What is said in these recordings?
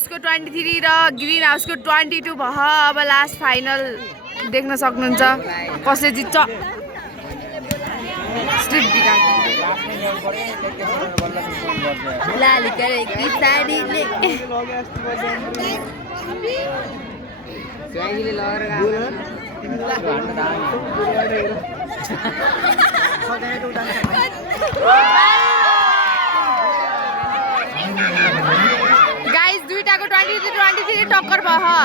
हाउसको 23 र ग्रिन हाउसको 22 भयो। अब लास्ट फाइनल देख्न सक्नुहुन्छ कसले जित्छ। स्ट्रिप गाइस दुईटाको 23 टक्कर भयो।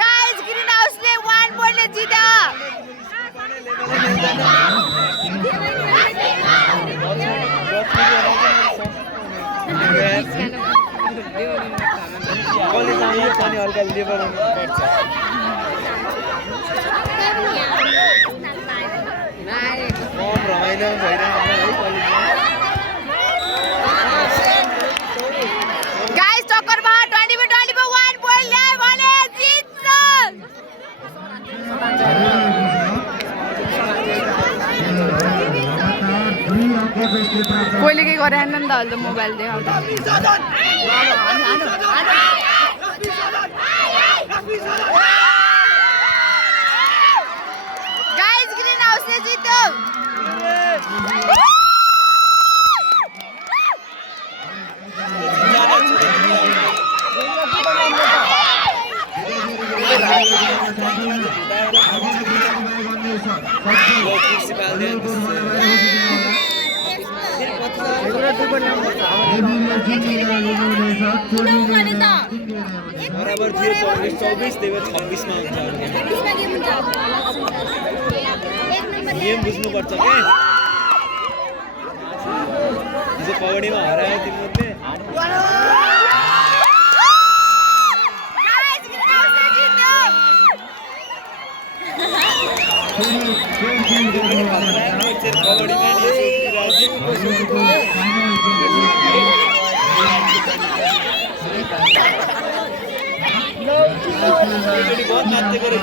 गाइस ग्रीन हाउसले 1 पोइन्टले जित्यो। गाइस टक्कर भयो 20 1 पोइन्ट ल्यायो भने जित्छ। कोहीले के गरे नि त अहिले मोबाइल देखाउँदा। गाइस ग्रीन हाउसले जित्यो। बराबर थियो 24 देखो 26 मा हुन्छ। नियम बुझ्नुपर्छ के। हिजो पौडीमा हरायो तिमीले। बहुत नाचते करे।